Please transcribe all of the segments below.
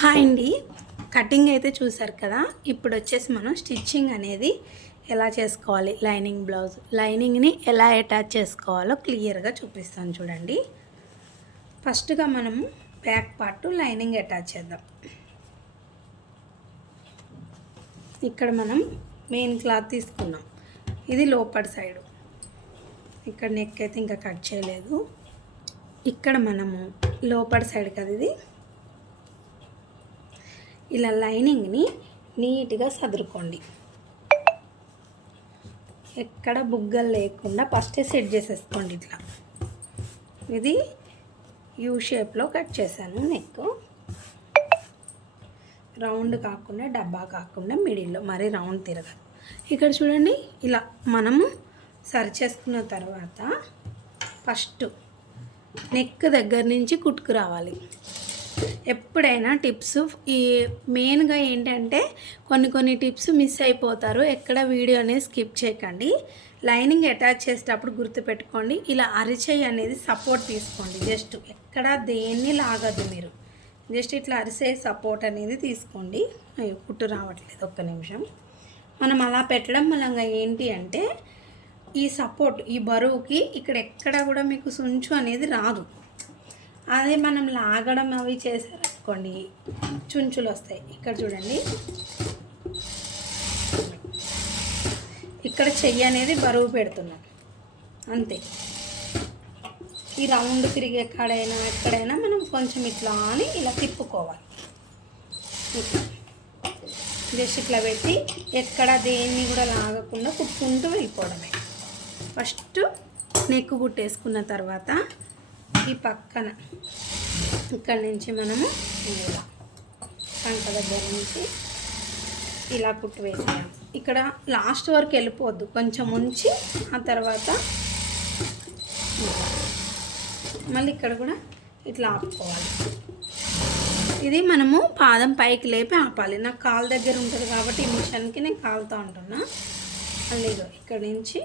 Hi అండి. Cutting అయితే చూసారు కదా. ఇప్పుడు వచ్చేసి మనం స్టిచ్చింగ్ అనేది ఎలా చేసుకోవాలి, లైనింగ్ని ఎలా అటాచ్ చేసుకోవాలో క్లియర్గా చూపిస్తాను చూడండి. ఫస్ట్గా మనము బ్యాక్ పార్ట్ లైనింగ్ అటాచ్ చేద్దాం. ఇక్కడ మనం మెయిన్ క్లాత్ తీసుకున్నాం, ఇది లోపర్ సైడు. ఇక్కడ నెక్ అయితే ఇంకా కట్ చేయలేదు. ఇక్కడ మనము లోపర్ సైడ్ కదా ఇది, ఇలా లైనింగ్ని నీట్గా సదురుకోండి. ఎక్కడ బుగ్గలు లేకుండా ఫస్టే సెట్ చేసేసుకోండి. ఇట్లా ఇది యూ షేప్లో కట్ చేశాను. నెక్ రౌండ్ కాకుండా, డబ్బా కాకుండా మిడిల్లో, మరీ రౌండ్ తిరగదు. ఇక్కడ చూడండి, ఇలా మనము సరి చేసుకున్న తర్వాత ఫస్ట్ నెక్ దగ్గర నుంచి కుట్టుకు రావాలి. ఎప్పుడైనా టిప్స్ ఈ మెయిన్గా ఏంటంటే కొన్ని టిప్స్ మిస్ అయిపోతారు. ఎక్కడ వీడియో అనేది స్కిప్ చేయకండి. లైనింగ్ అటాచ్ చేసేటప్పుడు గుర్తుపెట్టుకోండి, ఇలా అరిచేయి అనేది సపోర్ట్ తీసుకోండి. జస్ట్ ఎక్కడ దేన్ని లాగద్దు, మీరు జస్ట్ ఇట్లా అరిచేయి సపోర్ట్ అనేది తీసుకోండి. అయ్యో కుట్టు రావట్లేదు, ఒక్క నిమిషం. మనం అలా పెట్టడం వల్ల ఏంటి అంటే ఈ సపోర్ట్, ఈ బరువుకి ఇక్కడ ఎక్కడ కూడా మీకు సుంచు అనేది రాదు. అదే మనం లాగడం అవి చేసారనుకోండి చుంచులు వస్తాయి. ఇక్కడ చూడండి, ఇక్కడ చెయ్యి అనేది బరువు పెడుతున్నాం అంతే. ఈ రౌండ్ తిరిగే కాడైనా ఎక్కడైనా మనం కొంచెం ఇట్లా అని ఇలా తిప్పుకోవాలి. ఇట్లా జస్ట్ ఇట్లా పెట్టి ఎక్కడ దేన్ని కూడా లాగకుండా కుట్టుకుంటూ వెళ్ళిపోవడమే. ఫస్ట్ నెక్ కుట్టేసుకున్న తర్వాత ఈ పక్కన ఇక్కడ నుంచి మనము ఇలా కంట దగ్గర నుంచి ఇలా కుట్టు వేసేయాలి. ఇక్కడ లాస్ట్ వరకు వెళ్ళిపోవద్దు, కొంచెం ఉంచి ఆ తర్వాత మళ్ళీ ఇక్కడ కూడా ఇట్లా ఆపుకోవాలి. ఇది మనము పాదం పైకి లేపి ఆపాలి. నాకు కాలు దగ్గర ఉంటుంది కాబట్టి ఈ మిషన్కి నేను కాలుతూ ఉంటున్నా. మళ్ళీ ఇక్కడ నుంచి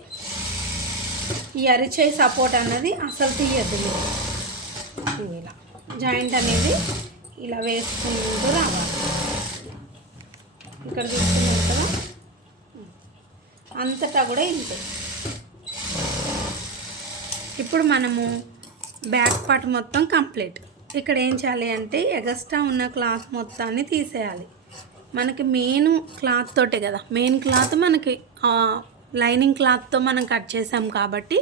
ఈ అరిచేయి సపోర్ట్ అన్నది అసలు తీయద్దు. మీరు ఇలా జాయింట్ అనేది ఇలా వేసుకుంటూ రావాలి. ఇక్కడ చూస్తున్నారు కదా, అంతటా కూడా ఇంతే. ఇప్పుడు మనము బ్యాక్ పార్ట్ మొత్తం కంప్లీట్. ఇక్కడ ఏం చేయాలి అంటే ఎగస్ట్రా ఉన్న క్లాత్ మొత్తాన్ని తీసేయాలి. మనకి మెయిన్ క్లాత్ తోటే కదా, మెయిన్ క్లాత్ మనకి లైనింగ్ క్లాత్తో మనం కట్ చేసాం కాబట్టి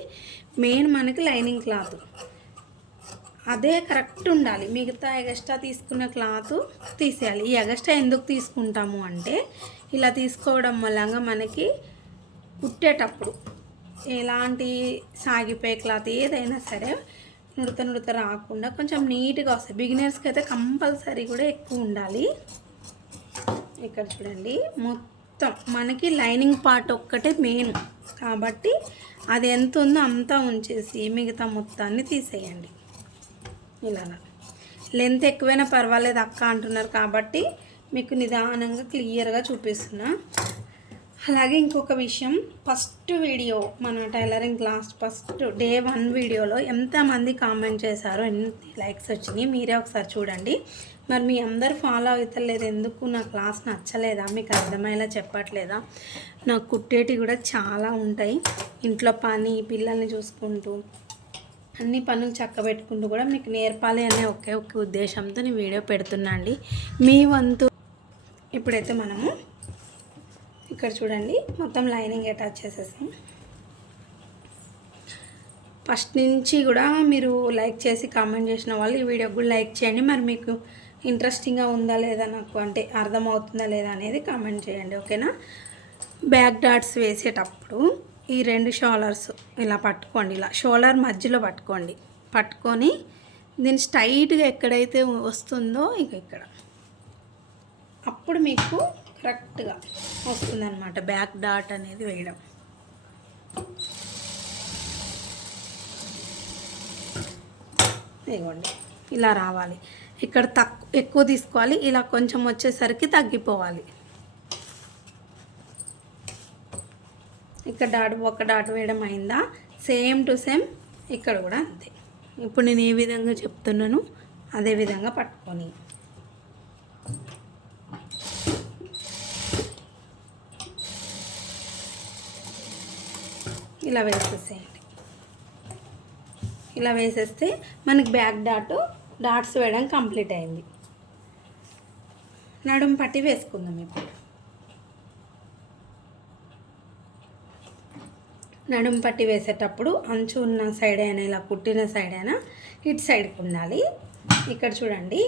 మెయిన్ మనకి లైనింగ్ క్లాత్ అదే కరెక్ట్ ఉండాలి. మిగతా ఎగస్ట్రా తీసుకున్న క్లాత్ తీసేయాలి. ఈ ఎగస్ట్రా ఎందుకు తీసుకుంటాము అంటే ఇలా తీసుకోవడం వల్ల మనకి కుట్టేటప్పుడు ఎలాంటి సాగిపోయే క్లాత్ ఏదైనా సరే నుడత రాకుండా కొంచెం నీట్గా వస్తాయి. బిగినర్స్కి అయితే కంపల్సరీ కూడా ఎక్కువ ఉండాలి. ఇక్కడ చూడండి, మొత్తం మనకి లైనింగ్ పార్ట్ ఒక్కటే మెయిన్ కాబట్టి అది ఎంత ఉందో అంతా ఉంచేసి మిగతా మొత్తాన్ని తీసేయండి. ఇలా లెంత్ ఎక్కువైనా పర్వాలేదు అక్క అంటున్నారు కాబట్టి మీకు నిదానంగా క్లియర్గా చూపిస్తున్నా. అలాగే ఇంకొక విషయం, ఫస్ట్ వీడియో మన టైలరింగ్ క్లాస్ ఫస్ట్ డే 1 వీడియోలో ఎంతమంది కామెంట్ చేశారో, ఎన్ని లైక్స్ వచ్చినాయి మీరే ఒకసారి చూడండి. మరి మీ అందరు ఫాలో అవుతలేదు, ఎందుకు నా క్లాస్ నచ్చలేదా, మీకు అర్థమయ్యేలా చెప్పట్లేదా? నాకు కుట్టేటివి కూడా చాలా ఉంటాయి. ఇంట్లో పని, పిల్లల్ని చూసుకుంటూ అన్ని పనులు చక్కబెట్టుకుంటూ కూడా మీకు నేర్పాలి అనే ఒకే ఉద్దేశంతో నేను వీడియో పెడుతున్నా అండి. మీ వంతు ఇప్పుడైతే మనము ఇక్కడ చూడండి మొత్తం లైనింగ్ అటాచ్ చేసేసాం. ఫస్ట్ నుంచి కూడా మీరు లైక్ చేసి కామెంట్ చేసిన వాళ్ళు ఈ వీడియోకి కూడా లైక్ చేయండి. మరి మీకు ఇంట్రెస్టింగ్గా ఉందా లేదా, నాకు అంటే అర్థమవుతుందా లేదా అనేది కామెంట్ చేయండి, ఓకేనా? బ్యాక్ డాట్స్ వేసేటప్పుడు ఈ 2 షోల్డర్స్ ఇలా పట్టుకోండి. ఇలా షోల్డర్ మధ్యలో పట్టుకొని దీన్ని స్ట్రైట్గా ఎక్కడైతే వస్తుందో ఇక్కడ అప్పుడు మీకు కరెక్ట్గా వస్తుందన్నమాట బ్యాక్ డాట్ అనేది వేయడం. ఇదిగోండి ఇలా రావాలి. ఇక్కడ ఎక్కువ తీసుకోవాలి, ఇలా కొంచెం వచ్చేసరికి తగ్గిపోవాలి. ఇక్కడ ఒక డాట్ వేయడం అయిందా, సేమ్ టు సేమ్ ఇక్కడ కూడా అంతే. ఇప్పుడు నేను ఏ విధంగా చెప్తున్నాను అదే విధంగా పట్టుకొని ఇలా వేసేసేయండి. ఇలా వేసేస్తే మనకి బ్యాక్ డాట్స్ వేయడం కంప్లీట్ అయింది. నడుము పట్టి వేసుకుందాం. ఇప్పుడు నడుము పట్టి వేసేటప్పుడు అంచు ఉన్న సైడ్ అయినా ఇలా కుట్టిన సైడ్ అయినా ఇటు సైడ్కి ఉండాలి. ఇక్కడ చూడండి,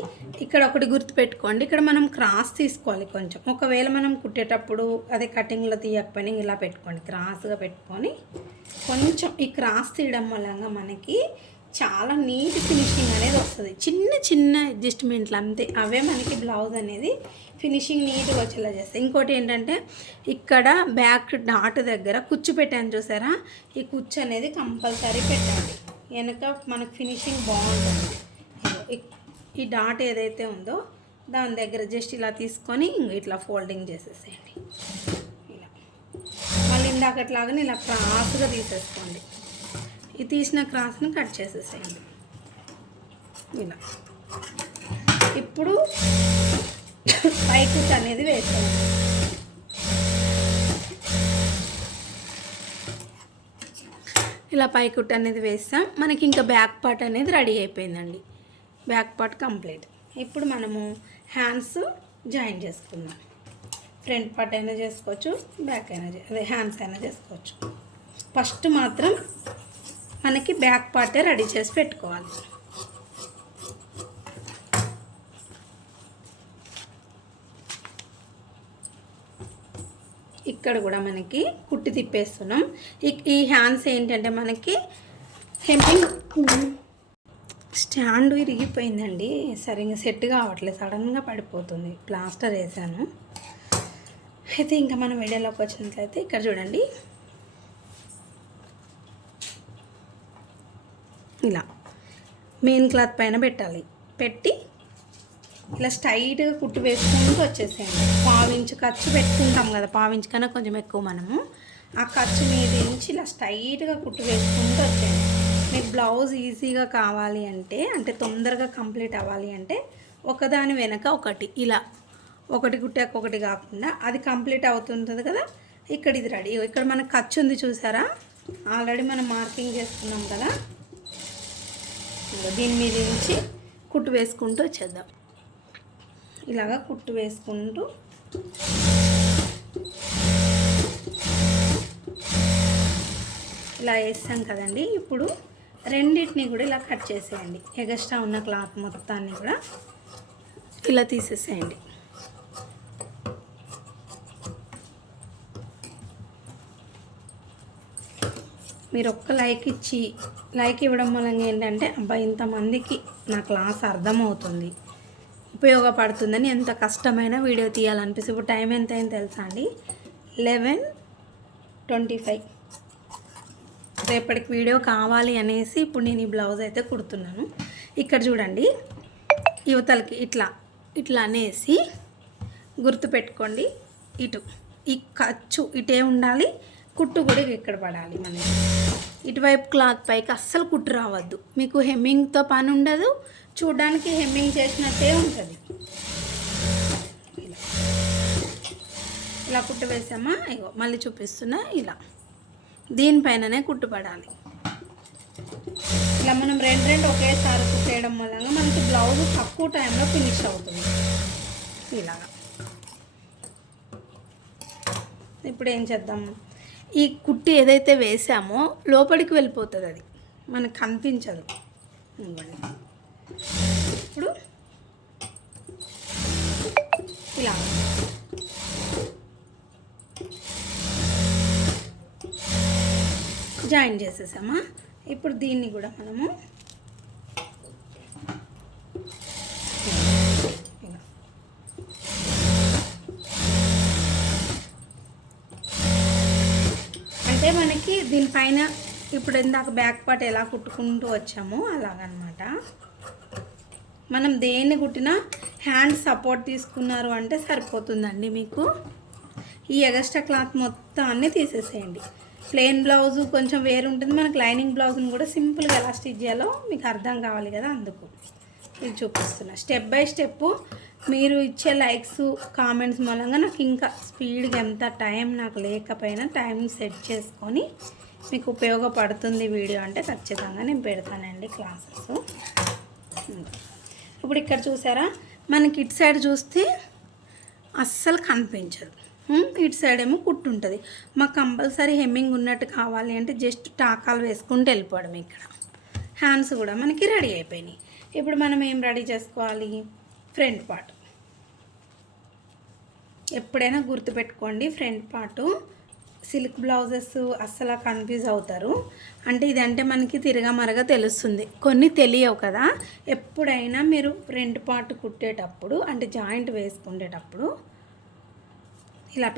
ఇక్కడ ఒకటి గుర్తుపెట్టుకోండి, ఇక్కడ మనం క్రాస్ తీసుకోవాలి కొంచెం. ఒకవేళ మనం కుట్టేటప్పుడు అదే కటింగ్లో తీయకపోయినా ఇలా పెట్టుకోండి, క్రాస్గా పెట్టుకొని కొంచెం ఈ క్రాస్ తీయడం వల్ల మనకి చాలా నీట్ ఫినిషింగ్ అనేది వస్తుంది. చిన్న చిన్న అడ్జస్ట్మెంట్లు అంతే, అవే మనకి బ్లౌజ్ అనేది ఫినిషింగ్ నీట్గా వచ్చేలా చేస్తాయి. ఇంకోటి ఏంటంటే ఇక్కడ బ్యాక్ డాట్ దగ్గర కుచ్చు పెట్టాను చూసారా, ఈ కుచ్చు అనేది కంపల్సరీ పెట్టాలి, వెనక మనకు ఫినిషింగ్ బాగుంటుంది. ఈ డాట్ ఏదైతే ఉందో దాని దగ్గర జస్ట్ ఇలా తీసుకొని ఇట్లా ఫోల్డింగ్ చేసేసేయండి. ఇలా మళ్ళీ ఇందాకట్లాగానే ఇలా క్రాస్గా తీసేసుకోండి. ఈ తీసిన క్రాస్ని కట్ చేసేసేయండి ఇలా. ఇప్పుడు పైకుట్ అనేది వేసాము. ఇలా పైకుట్ అనేది వేస్తాం. మనకి ఇంకా బ్యాక్ పార్ట్ అనేది రెడీ అయిపోయిందండి. Back part complete. ఇప్పుడు మనము హ్యాండ్స్ జాయిన్ చేసుకుందాం. ఫ్రంట్ పార్ట్ అయినా చేసుకోవచ్చు, బ్యాక్ అయినా అదే హ్యాండ్స్ అయినా చేసుకోవచ్చు. ఫస్ట్ మాత్రం మనకి బ్యాక్ పార్టే రెడీ చేసి పెట్టుకోవాలి. ఇక్కడ కూడా మనకి కుట్టి తిప్పేస్తున్నాం. ఈ హ్యాండ్స్ ఏంటంటే మనకి హెమ్మింగ్ స్టాండ్ విరిగిపోయిందండి, సరిగ్గా సెట్ కావట్లేదు, సడన్గా పడిపోతుంది. ప్లాస్టర్ వేసాను. అయితే ఇంకా మనం వీడియోలోకి వచ్చినట్లయితే ఇక్కడ చూడండి, ఇలా మెయిన్ క్లాత్ పైన పెట్టాలి. పెట్టి ఇలా స్ట్రైట్గా కుట్టు వేసుకుంటూ వచ్చేసేయండి. పావించు ఖర్చు పెట్టుకుంటాం కదా, పావించు కన్నా కొంచెం ఎక్కువ మనము ఆ ఖర్చు మీద నుంచి ఇలా స్ట్రైట్గా కుట్టు వేసుకుంటూ వచ్చేయండి. మీకు బ్లౌజ్ ఈజీగా కావాలి అంటే తొందరగా కంప్లీట్ అవ్వాలి అంటే ఒకదాని వెనక ఒకటి ఇలా ఒకటి కుట్టాక ఒకటి కాకుండా అది కంప్లీట్ అవుతుంటుంది కదా. ఇక్కడ ఇది రెడీ. ఇక్కడ మనకు ఖర్చు ఉంది చూసారా, ఆల్రెడీ మనం మార్కింగ్ చేసుకున్నాం కదా. దీని మీద నుంచి కుట్టు వేసుకుంటూ వచ్చేద్దాం. ఇలాగా కుట్టు వేసుకుంటూ ఇలా వేస్తాం కదండి. ఇప్పుడు రెండింటిని కూడా ఇలా కట్ చేసేయండి. ఎగస్ట్రా ఉన్న క్లాత్ మొత్తాన్ని కూడా ఇలా తీసేసేయండి. మీరు ఒక్క లైక్ ఇవ్వడం వల్ల ఏంటంటే అబ్బా ఇంతమందికి నా క్లాస్ అర్థమవుతుంది, ఉపయోగపడుతుందని ఎంత కష్టమైన వీడియో తీయాలనిపిస్తుంది. ఇప్పుడు టైం ఎంత అయింది తెలుసా అండి, 11:25. రేపటికి వీడియో కావాలి అనేసి ఇప్పుడు నేను ఈ బ్లౌజ్ అయితే కుడుతున్నాను. ఇక్కడ చూడండి, యువతలకి ఇట్లా అనేసి గుర్తుపెట్టుకోండి. ఈ ఖర్చు ఇటే ఉండాలి, కుట్టు కూడా ఇక్కడ పడాలి. మనకి ఇటువైపు క్లాత్ పైకి అస్సలు కుట్టు రావద్దు. మీకు హెమ్మింగ్తో పని ఉండదు, చూడడానికి హెమ్మింగ్ చేసినట్టే ఉంటుంది. ఇలా కుట్టు వేసామా, ఇగో మళ్ళీ చూపిస్తున్నా. ఇలా దీనిపైననే కుట్టు పడాలి. ఇలా మనం రెండు ఒకేసారి కుట్టేయడం వల్ల మనకి బ్లౌజ్ తక్కువ టైంలో ఫినిష్ అవుతుంది. ఇలాగా ఇప్పుడు ఏం చేద్దాం, ఈ కుట్టి ఏదైతే వేసామో లోపలికి వెళ్ళిపోతుంది, అది మనకు కనిపించదు. ఇప్పుడు ఇలా జాయిన్ చేసేసామా. ఇప్పుడు దీన్ని కూడా మనము అంటే మనకి దీనిపైన ఇప్పుడు ఇందాక బ్యాక్ పార్ట్ ఎలా కుట్టుకుంటూ వచ్చామో అలాగనమాట. మనం దేన్ని కుట్టినా హ్యాండ్ సపోర్ట్ తీసుకున్నారు అంటే సరిపోతుందండి. మీకు ఈ ఎగస్ట్రా క్లాత్ మొత్తాన్ని తీసేసేయండి. ప్లెయిన్ బ్లౌజు కొంచెం వేరు ఉంటుంది, మనకు లైనింగ్ బ్లౌజ్ని కూడా సింపుల్గా ఎలా స్టిచ్ చేయాలో మీకు అర్థం కావాలి కదా, అందుకు ఇది చూపిస్తున్నా. స్టెప్ బై స్టెప్ మీరు ఇచ్చే లైక్స్ కామెంట్స్ మూలంగా నాకు ఇంకా స్పీడ్గా ఎంత టైం నాకు లేకపోయినా టైం సెట్ చేసుకొని మీకు ఉపయోగపడుతుంది వీడియో అంటే ఖచ్చితంగా నేను పెడతానండి క్లాసెస్. ఇప్పుడు ఇక్కడ చూసారా, మనకి ఇటు సైడ్ చూస్తే అస్సలు కనిపించదు, ఇటు సైడ్ ఏమో కుట్టు ఉంటుంది. మాకు కంపల్సరీ హెమ్మింగ్ ఉన్నట్టు కావాలి అంటే జస్ట్ టాకాలు వేసుకుంటూ వెళ్ళిపోవడం. ఇక్కడ హ్యాండ్స్ కూడా మనకి రెడీ అయిపోయినాయి. ఇప్పుడు మనం ఏం రెడీ చేసుకోవాలి, ఫ్రంట్ పార్ట్. ఎప్పుడైనా గుర్తుపెట్టుకోండి, ఫ్రంట్ పార్టు సిల్క్ బ్లౌజెస్ అస్సలు కన్ఫ్యూజ్ అవుతారు. అంటే ఇదంటే మనకి తిరగమరగా తెలుస్తుంది, కొన్ని తెలియవు కదా. ఎప్పుడైనా మీరు ఫ్రంట్ పార్ట్ కుట్టేటప్పుడు అంటే జాయింట్ వేసుకునేటప్పుడు ఇలా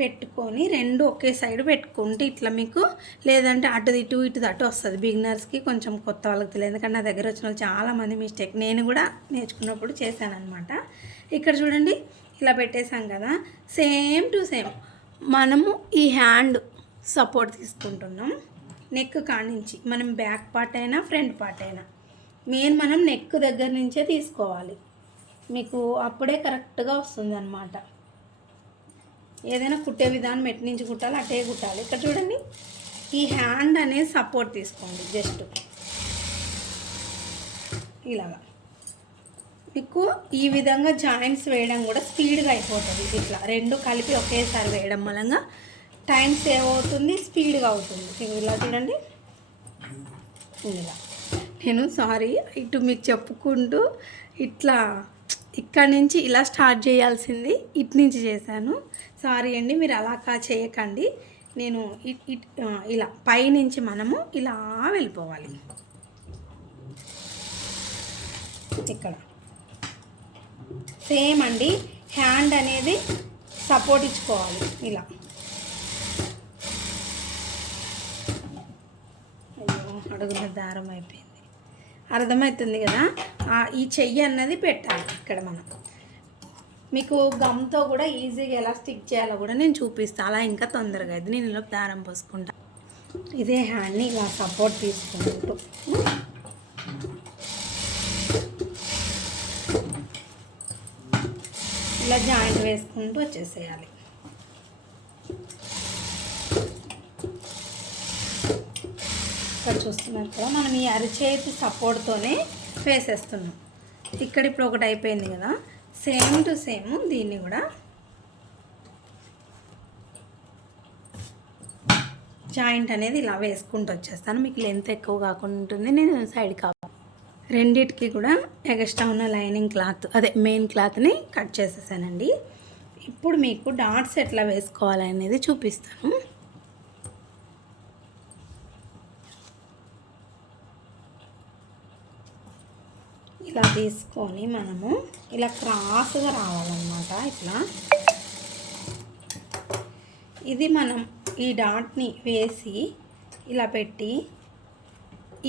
పెట్టుకొని రెండు ఒకే సైడ్ పెట్టుకుంటే ఇట్లా మీకు, లేదంటే అటు ఇటు వస్తుంది. బిగినర్స్కి కొంచెం కొత్త వాళ్ళకి తెలియదు, ఎందుకంటే నా దగ్గర వచ్చిన వాళ్ళు చాలామంది మిస్టేక్ నేను కూడా నేర్చుకున్నప్పుడు చేశాను అనమాట. ఇక్కడ చూడండి ఇలా పెట్టేసాం కదా, సేమ్ టు సేమ్ మనము ఈ హ్యాండ్ సపోర్ట్ తీసుకుంటున్నాం. నెక్ కానించి మనం బ్యాక్ పార్ట్ అయినా ఫ్రంట్ పార్ట్ అయినా మనం నెక్ దగ్గర నుంచే తీసుకోవాలి, మీకు అప్పుడే కరెక్ట్గా వస్తుంది అన్నమాట. ఏదైనా కుట్టే విధానం ఎటు నుంచి కుట్టాలి అటే కుట్టాలి. ఇక్కడ చూడండి, ఈ హ్యాండ్ అనేది సపోర్ట్ తీసుకోండి. జస్ట్ ఇలాగా మీకు ఈ విధంగా జాయింట్స్ వేయడం కూడా స్పీడ్గా అయిపోతుంది. ఇట్లా రెండు కలిపి ఒకేసారి వేయడం వలన టైం సేవ్ అవుతుంది, స్పీడ్గా అవుతుంది. ఇలా చూడండి, ఇలా నేను ఇటు మీకు చెప్పుకుంటూ ఇట్లా ఇక్కడ నుంచి ఇలా స్టార్ట్ చేయాల్సింది ఇటు నుంచి చేశాను. సారీ అండి, మీరు అలా చేయకండి. నేను ఇలా పైనుంచి మనము ఇలా వెళ్ళిపోవాలి. ఇక్కడ సేమ్ అండి, హ్యాండ్ అనేది సపోర్ట్ ఇచ్చుకోవాలి. ఇలా అడుగుల దారం అయిపోయింది, అర్థమవుతుంది కదా. ఈ చెయ్యి అన్నది పెట్టాలి ఇక్కడ. మనం మీకు గమ్తో కూడా ఈజీగా ఎలా స్టిక్ చేయాలో కూడా నేను చూపిస్తాను, అలా ఇంకా తొందరగా అయితే. నేను ఇలా దారం పోసుకుంటా. ఇదే హ్యాండ్ని ఇలా సపోర్ట్ తీసుకుంటూ ఇలా జాయింట్ వేసుకుంటూ వచ్చేసేయాలి. ఇక్కడ చూస్తున్నారు కదా, మనం ఈ అరిచేతి సపోర్ట్తోనే వేసేస్తున్నాం. ఇక్కడ ఇప్పుడు ఒకటి అయిపోయింది కదా, సేమ్ టు సేమ్ దీన్ని కూడా జాయింట్ అనేది ఇలా వేసుకుంటూ వచ్చేస్తాను. మీకు లెంత్ ఎక్కువ కాకుండా ఉంటుంది. నేను సైడ్ రెండిటికి కూడా ఎక్స్ట్రా ఉన్న లైనింగ్ క్లాత్, అదే మెయిన్ క్లాత్ని కట్ చేసేసానండి. ఇప్పుడు మీకు డాట్స్ ఎట్లా వేసుకోవాలనేది చూపిస్తాను. ఇలా తీసుకొని మనము ఇలా క్రాస్గా రావాలన్నమాట. ఇట్లా ఇది మనం ఈ డాట్ని వేసి ఇలా పెట్టి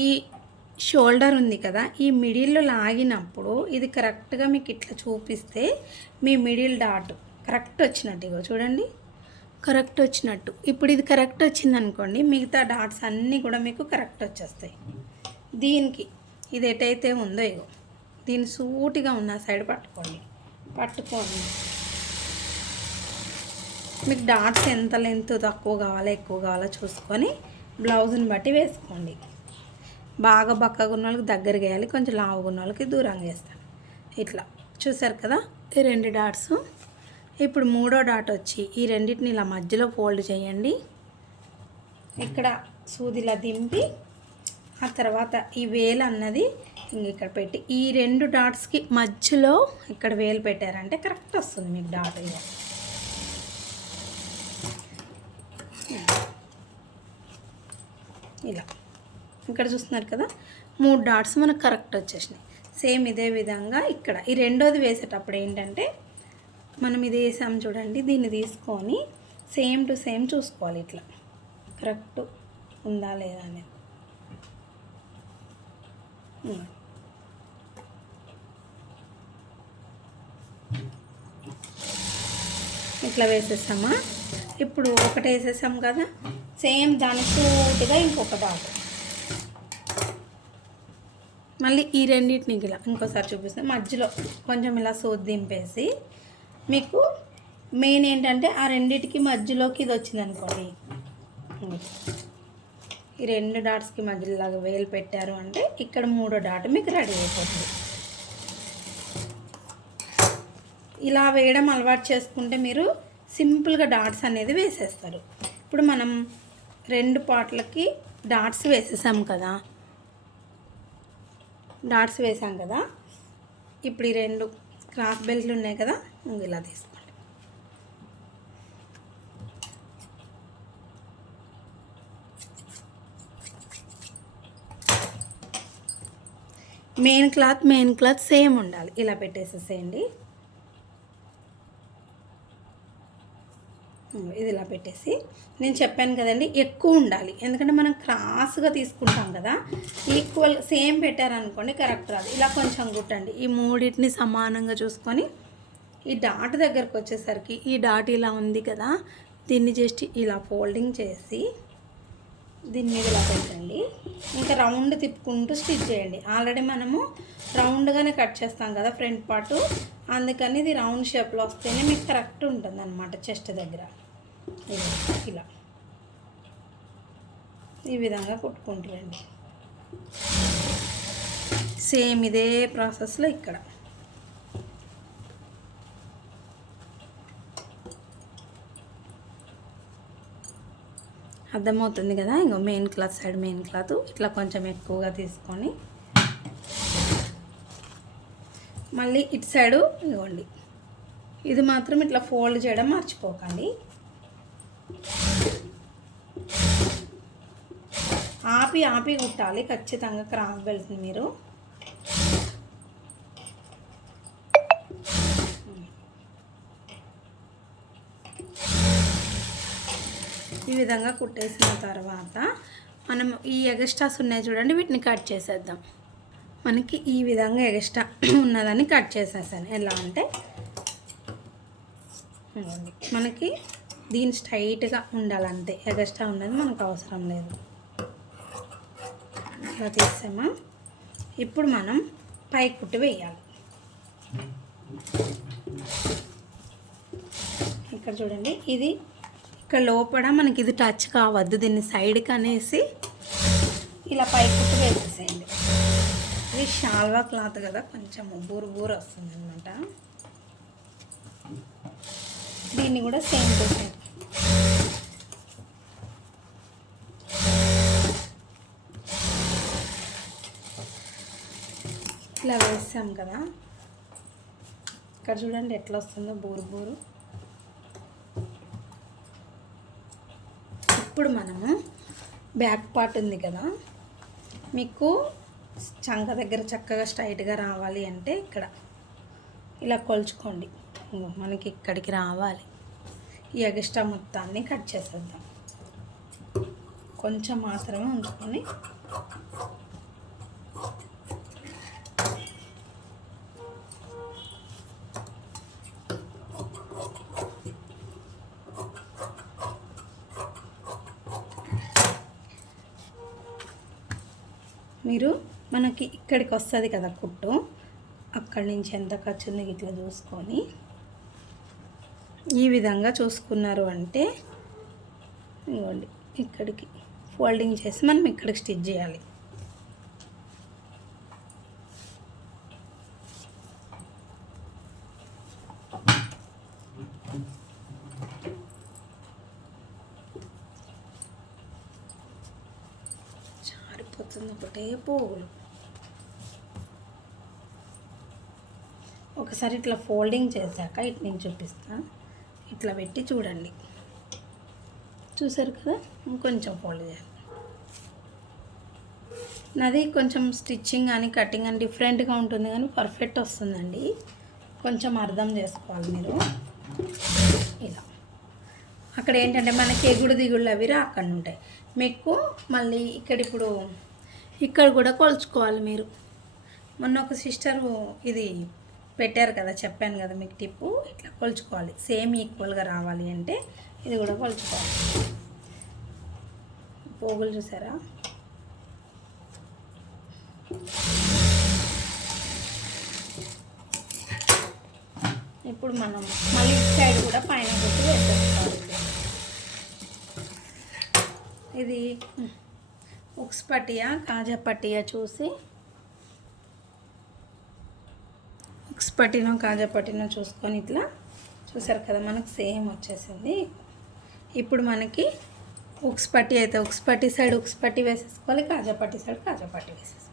ఈ షోల్డర్ ఉంది కదా, ఈ మిడిల్లో లాగినప్పుడు ఇది కరెక్ట్గా మీకు ఇట్లా చూపిస్తే మీ మిడిల్ డాట్ కరెక్ట్ వచ్చినట్టు. ఇగో చూడండి, కరెక్ట్ వచ్చినట్టు. ఇప్పుడు ఇది కరెక్ట్ వచ్చింది అనుకోండి, మిగతా డాట్స్ అన్నీ కూడా మీకు కరెక్ట్ వచ్చేస్తాయి. దీనికి ఇది ఎటైతే ఉందో ఇగో దీన్ని సూటిగా ఉన్న సైడ్ పట్టుకొని మీకు డాట్స్ ఎంత లెంత్ తక్కువ కావాలో ఎక్కువ కావాలో చూసుకొని బ్లౌజ్ని బట్టి వేసుకోండి. బాగా బక్కగా ఉన్న వాళ్ళకి దగ్గరగా వేయాలి, కొంచెం లావుగా ఉన్న వాళ్ళకి దూరంగా వేస్తాను. ఇట్లా చూసారు కదా ఈ రెండు డాట్స్. ఇప్పుడు మూడో డాట్ వచ్చి ఈ రెండింటిని ఇలా మధ్యలో ఫోల్డ్ చేయండి. ఇక్కడ సూదిలా దింపి ఆ తర్వాత ఈ వేలు అన్నది ఇక్కడ పెట్టి ఈ రెండు డాట్స్కి మధ్యలో ఇక్కడ వేలు పెట్టారంటే కరెక్ట్ వస్తుంది మీకు డాట్. ఇలా ఇక్కడ చూస్తున్నారు కదా, 3 డాట్స్ మనకు కరెక్ట్ వచ్చేసినాయి. సేమ్ ఇదే విధంగా ఇక్కడ ఈ రెండోది వేసేటప్పుడు ఏంటంటే మనం ఇది వేసాం చూడండి, దీన్ని తీసుకొని సేమ్ టు సేమ్ చూసుకోవాలి. ఇట్లా కరెక్ట్ ఉందా లేదా అనేది. ఇట్లా వేసేసామా. ఇప్పుడు ఒకటి వేసేసాం కదా, సేమ్ దానికి సూటిగా ఇంకొక డాట్. మళ్ళీ ఈ రెండింటిని ఇలా ఇంకోసారి చూపిస్తాను. మధ్యలో కొంచెం ఇలా సూది దింపేసి మీకు మెయిన్ ఏంటంటే ఆ రెండింటికి మధ్యలోకి ఇది వచ్చింది అనుకోండి, ఈ 2 డాట్స్కి మధ్యలోలాగా వేలు పెట్టారు అంటే ఇక్కడ 3వ డాట్ మీకు రెడీ అయిపోతుంది. ఇలా వేయడం అలవాటు చేసుకుంటే మీరు సింపుల్గా డాట్స్ అనేది వేసేస్తారు. ఇప్పుడు మనం 2 పార్ట్లకి డాట్స్ వేసేసాం కదా, డాట్స్ వేసాం కదా. ఇప్పుడు ఈ 2 క్రాస్ బెల్ట్లు ఉన్నాయి కదా, ఇలా తీసుకోండి. మెయిన్ క్లాత్ సేమ్ ఉండాలి. ఇలా పెట్టేసేసేయండి. ఇది ఇలా పెట్టేసి, నేను చెప్పాను కదండి ఎక్కువ ఉండాలి, ఎందుకంటే మనం క్రాస్గా తీసుకుంటాం కదా. ఈక్వల్ సేమ్ పెట్టారనుకోండి కరెక్ట్ రాదు. ఇలా కొంచెం కుట్టండి. ఈ 3టిని సమానంగా చూసుకొని ఈ డాట్ దగ్గరకు వచ్చేసరికి ఈ డాట్ ఇలా ఉంది కదా, దీన్ని జస్ట్ ఇలా ఫోల్డింగ్ చేసి దీని మీద ఇలా పెట్టండి. ఇంకా రౌండ్ తిప్పుకుంటూ స్టిచ్ చేయండి. ఆల్రెడీ మనము రౌండ్గానే కట్ చేస్తాం కదా ఫ్రంట్ పార్టు, అందుకని ఇది రౌండ్ షేప్లో వస్తేనే మీకు కరెక్ట్ ఉంటుంది అన్నమాట. చెస్ట్ దగ్గర ఇలా ఈ విధంగా కుట్టుకుంటారండి. సేమ్ ఇదే ప్రాసెస్లో ఇక్కడ అర్థమవుతుంది కదా. ఇంకో main cloth side main cloth ఇట్లా కొంచెం ఎక్కువగా తీసుకొని మళ్ళీ ఇటు సైడు ఇవ్వండి. ఇది మాత్రం ఇట్లా ఫోల్డ్ చేయడం మర్చిపోకండి. ఆపి కుట్టాలి ఖచ్చితంగా క్రాస్ బెల్ట్ని మీరు. ఈ విధంగా కుట్టేసిన తర్వాత మనం ఈ ఎగస్ట్రాస్ ఉన్నాయి చూడండి, వీటిని కట్ చేసేద్దాం. మనకి ఈ విధంగా ఎగస్ట్రా ఉన్నదాన్ని కట్ చేసేసాను. ఎలా అంటే మనకి దీని స్ట్రైట్గా ఉండాలంతే, ఎగస్ట్రా ఉన్నది మనకు అవసరం లేదు. ఇలా తీసామా, ఇప్పుడు మనం పై కుట్టు వేయాలి. ఇక్కడ చూడండి, ఇది ఇక్కడ లోపల మనకి ఇది టచ్ కావద్దు, దీన్ని సైడ్కి అనేసి ఇలా పై కుట్టు వేసేసేయండి. ఇది షాల్వా క్లాత్ కదా, కొంచెం బూరు వస్తుంది అనమాట. దీన్ని కూడా సేమ్ టు సేమ్ ఇలా వేసాం కదా. ఇక్కడ చూడండి ఎట్లా వస్తుందో బూరు. ఇప్పుడు మనము బ్యాక్ పార్ట్ ఉంది కదా, మీకు చంక దగ్గర చక్కగా స్ట్రైట్గా రావాలి అంటే ఇక్కడ ఇలా కొలుచుకోండి. మనకి ఇక్కడికి రావాలి. ఈ ఎగస్ట్రా మొత్తాన్ని కట్ చేసేద్దాం. కొంచెం మాత్రమే ఉంచుకొని మీరు మనకి ఇక్కడికి వస్తుంది కదా కుట్టు, అక్కడి నుంచి ఎంత ఖర్చు ఉంది ఇట్లా చూసుకొని ఈ విధంగా చూసుకున్నారు అంటే ఇవ్వండి, ఇక్కడికి ఫోల్డింగ్ చేసి మనం ఇక్కడికి స్టిచ్ చేయాలి. జారిపోతుంది ఒకటే పోగులు. ఒకసారి ఇట్లా ఫోల్డింగ్ చేశాక ఇటు నేను చూపిస్తాను. ఇట్లా పెట్టి చూడండి, చూసారు కదా, ఇంకొంచెం ఫోల్డ్ చేయాలి. నాది కొంచెం స్టిచ్చింగ్ అని కటింగ్ అని డిఫరెంట్గా ఉంటుంది కానీ పర్ఫెక్ట్ వస్తుందండి. కొంచెం అర్థం చేసుకోవాలి మీరు. ఇలా అక్కడ ఏంటంటే మనకి ఎగుడు దిగుళ్ళు అవి అక్కడ ఉంటాయి మీకు. మళ్ళీ ఇప్పుడు ఇక్కడ కూడా కొలుచుకోవాలి మీరు. మొన్న ఒక సిస్టరు ఇది పెట్టారు కదా, చెప్పాను కదా మీకు టిప్పు, ఇట్లా కొలుచుకోవాలి. సేమ్ ఈక్వల్గా రావాలి అంటే ఇది కూడా కొలుచుకోవాలి. పోగులు చూసారా, ఇప్పుడు మనం మళ్ళీ సైడ్ కూడా పైన కొట్టి వేసేసుకోవాలి. ఇది ఉక్స్ పట్టియా కాజా పట్టియా చూసి ఉక్స్ పట్టినో కాజా పట్టినో చూసుకొని ఇట్లా చూసారు కదా, మనకు సేమ్ వచ్చేసింది. ఇప్పుడు మనకి ఉక్స్ పట్టి అయితే ఉక్స్ పట్టి సైడ్ ఉక్స్ పట్టి వేసేసుకోవాలి, కాజా పట్టి సైడ్ కాజా పట్టి వేసేసుకోవాలి.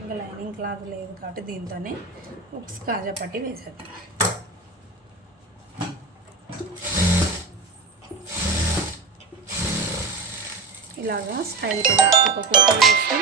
ఇంకా లైనింగ్ క్లాత్ లేదు కాబట్టి దీంతోనే ఉక్స్ కాజా పట్టి వేసేద్దాం. ఇలాగా స్ట్రైట్గా ఒక కుట్ట వేసి